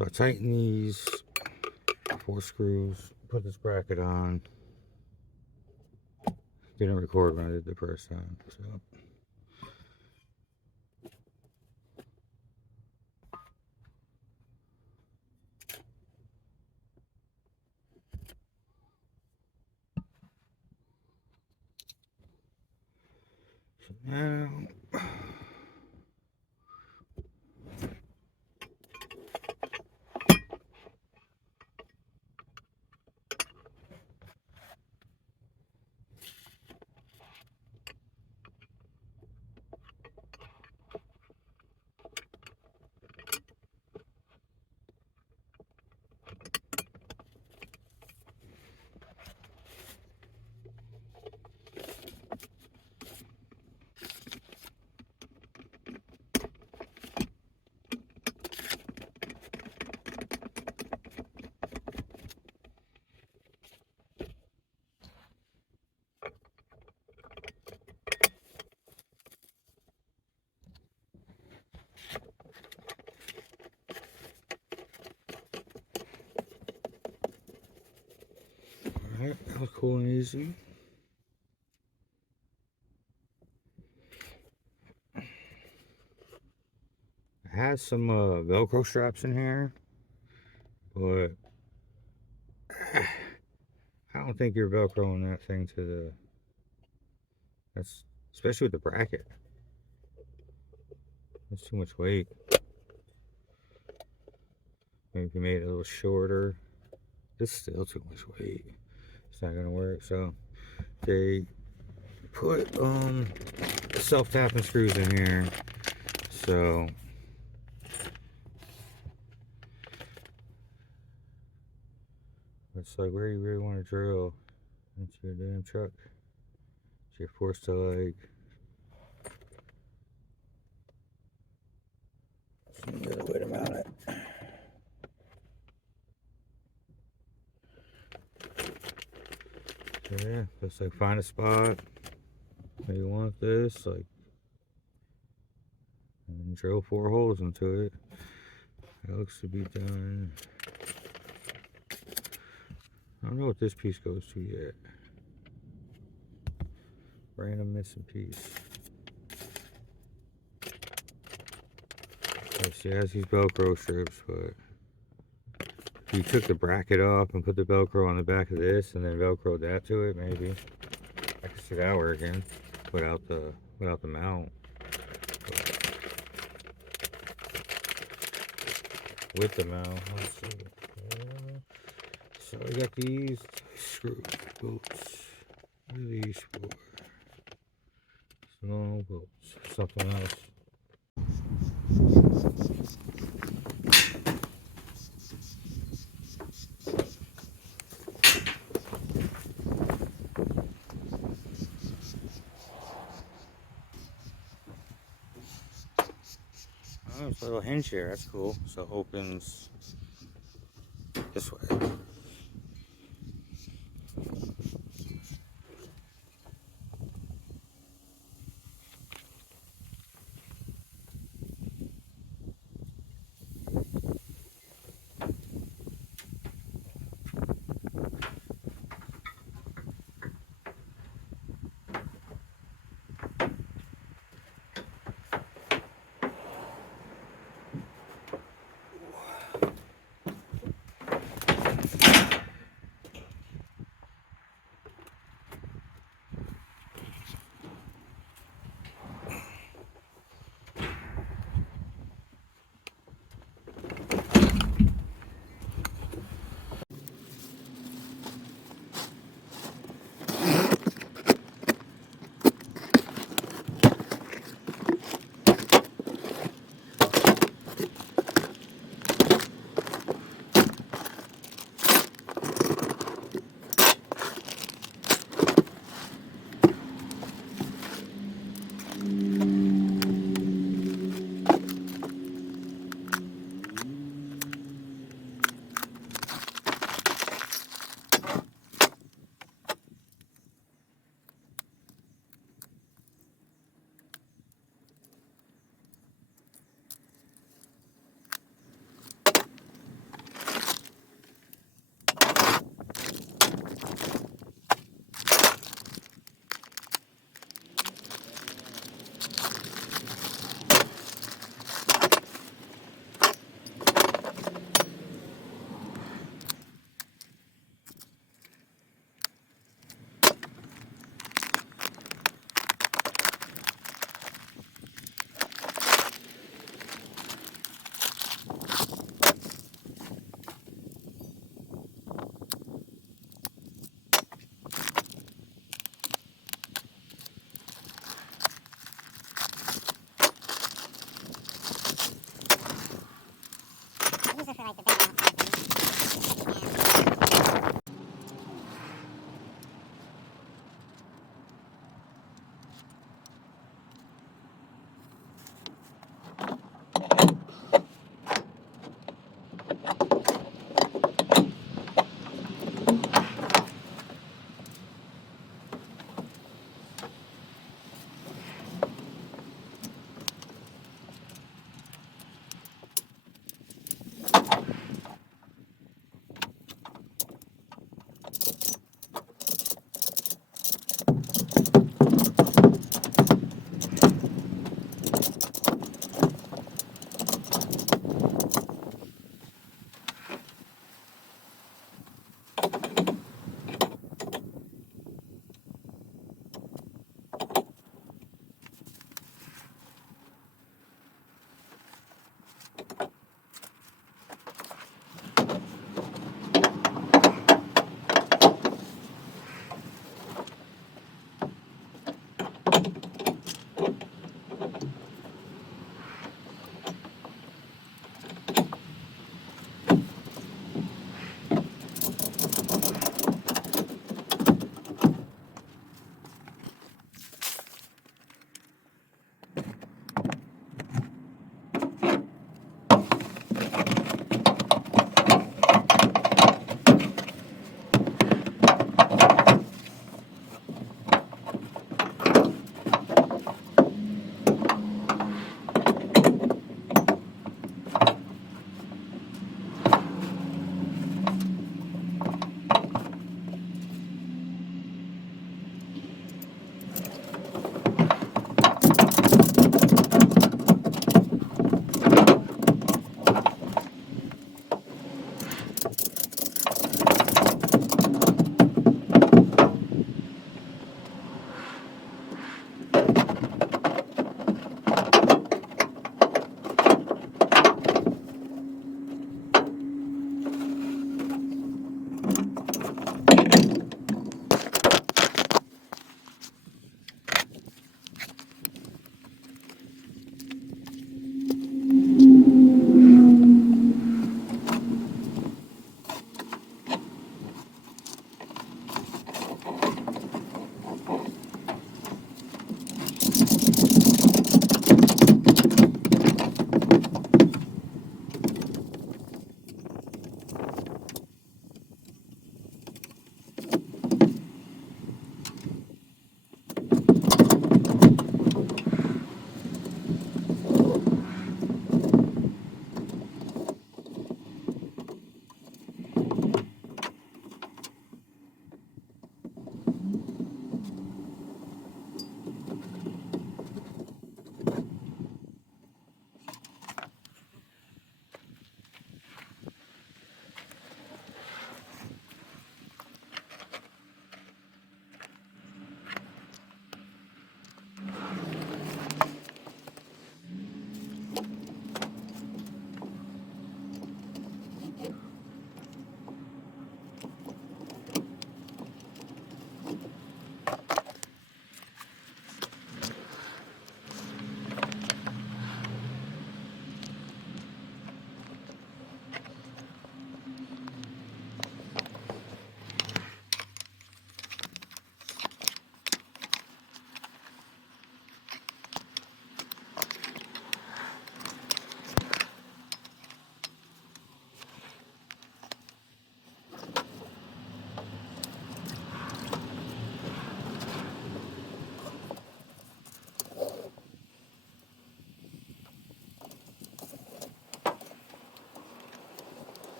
So I tighten these 4 screws, put this bracket on. Didn't record when I did the first time, so. Now, alright, that was cool and easy. I had some Velcro straps in here, but I don't think you're Velcroing that thing to the, that's, especially with the bracket. That's too much weight. Maybe if you made it a little shorter. This is still too much weight. It's not gonna work. So they put self-tapping screws in here. So it's like where you really want to drill into your damn truck. So you're forced to like. Some other way to mount it. So yeah, just like find a spot where you want this, like, and drill 4 holes into it. It looks to be done. I don't know what this piece goes to yet. Random missing piece. She has these Velcro strips, but if you took the bracket off and put the Velcro on the back of this and then Velcroed that to it, maybe I could see that working without the mount. But with the mount, let's see. So we got these screw bolts. What are these for? Small bolts. Something else. Oh, it's a little hinge here. That's cool. So it opens this way.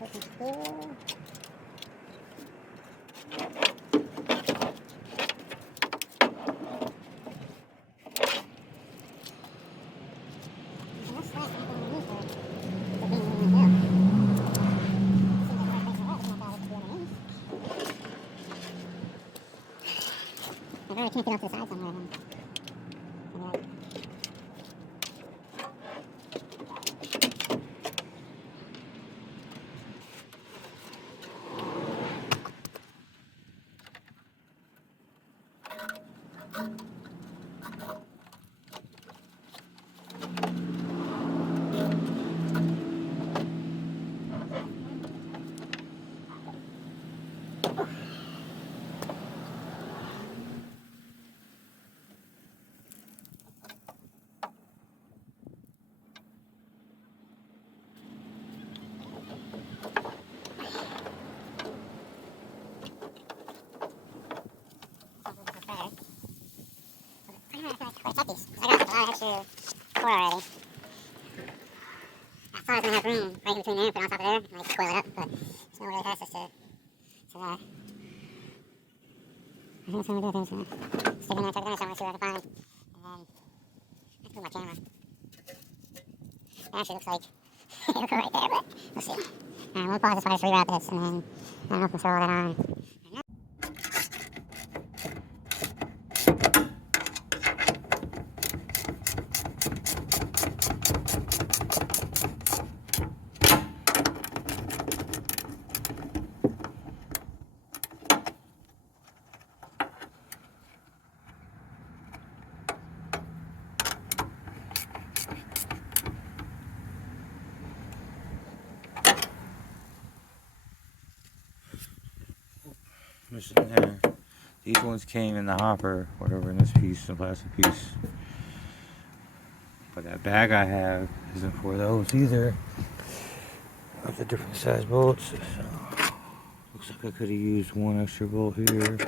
I really can't get off to the side somewhere. I got a lot extra core already. I thought I was going to have room right in between there, put it on top of there, and like coil it up, but there's no really access to that. I think what I'm going to do is stick in there, check the finish, I'm going to see what I can find, and then I have to move my camera. It actually looks like it'll go right there, but we'll see. Alright, we'll pause this while I just reroute this, and then I don't know if we'll throw all that on. Just in there. These ones came in the hopper, whatever, in this piece, the plastic piece. But that bag I have isn't for those either. Of the different size bolts. So, looks like I could have used one extra bolt here.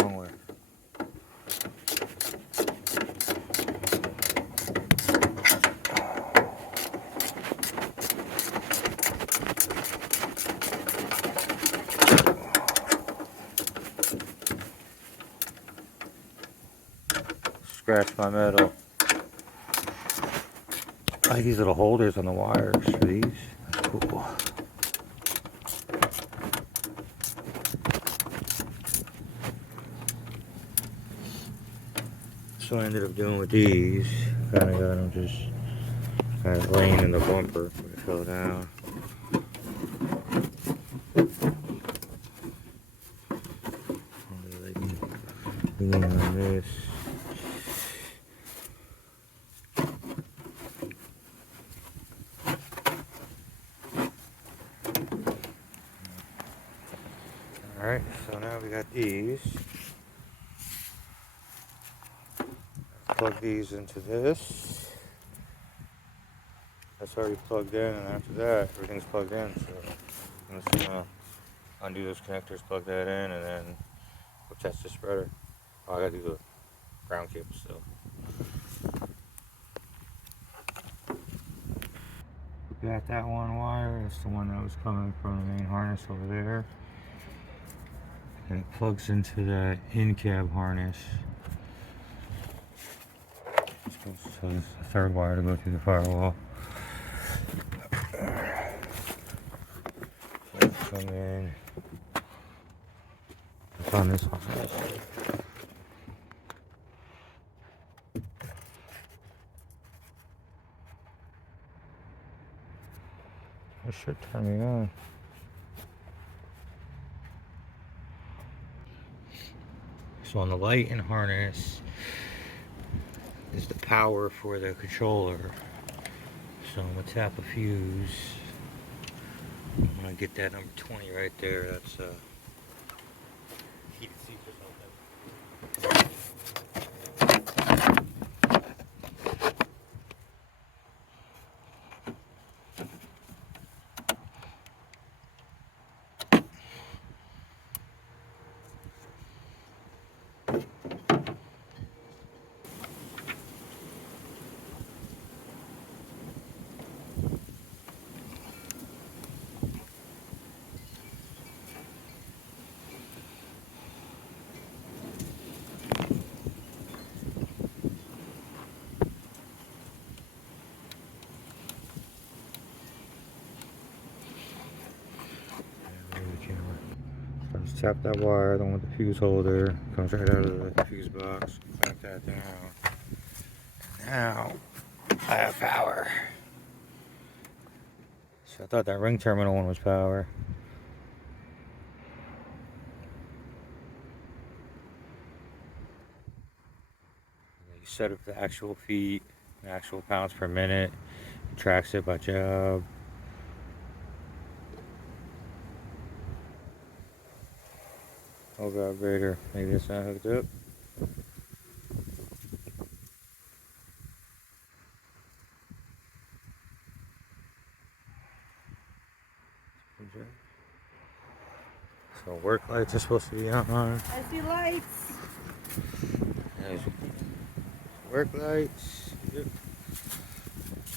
Wrong way. Scratch my metal. I like these little holders on the wires for these. That's cool. So I ended up doing with these. Kind of got them just kind of laying in the bumper when it fell down. Lean on this. Alright, so now we got these. Let's plug these into this. That's already plugged in, and after that, everything's plugged in. So I'm just gonna undo those connectors, plug that in, and then we'll test the spreader. Oh, I gotta do the ground cable still. We got that one wire. That's the one that was coming from the main harness over there. And it plugs into that in-cab harness. So this is the third wire to go through the firewall. So come in. It's on this harness. It should turn me on. So on the light and harness is the power for the controller. So I'm gonna tap a fuse. I'm gonna get that number 20 right there. That's heated seats or something. Tap that wire, the one with the fuse holder. Comes right out of the fuse box. Back that down. Now I have power. So I thought that ring terminal one was power. You set up the actual feet, the actual pounds per minute. Tracks it by job. Oh god, Vader. Maybe it's not hooked up. So work lights are supposed to be on. I see lights. There's work lights. Yep.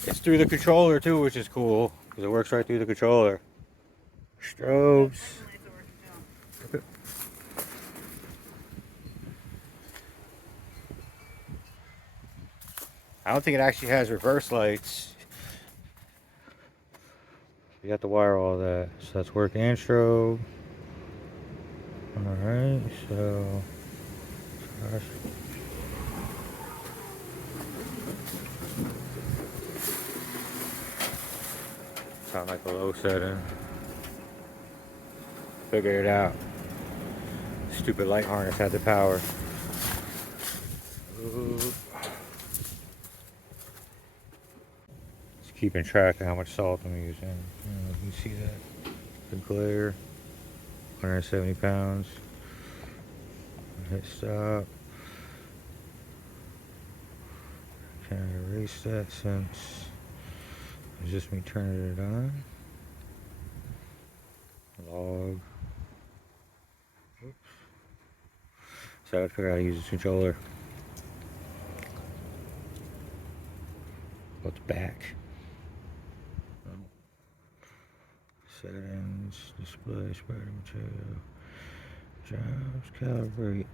It's through the controller too, which is cool because it works right through the controller. Strobes. I don't think it actually has reverse lights. You got to wire all that. So that's work and strobe. Alright, so sound like a low setting. Figured it out. Stupid light harness had the power. Ooh. Just keeping track of how much salt I'm using. You see that? The glare. 170 pounds. Hit stop. Can I erase that since it's just me turning it on? Log. Oops. So I gotta figure out how to use this controller. What's back? Settings, display, spread material, jobs, calibrate,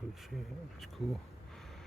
switch it, that's cool.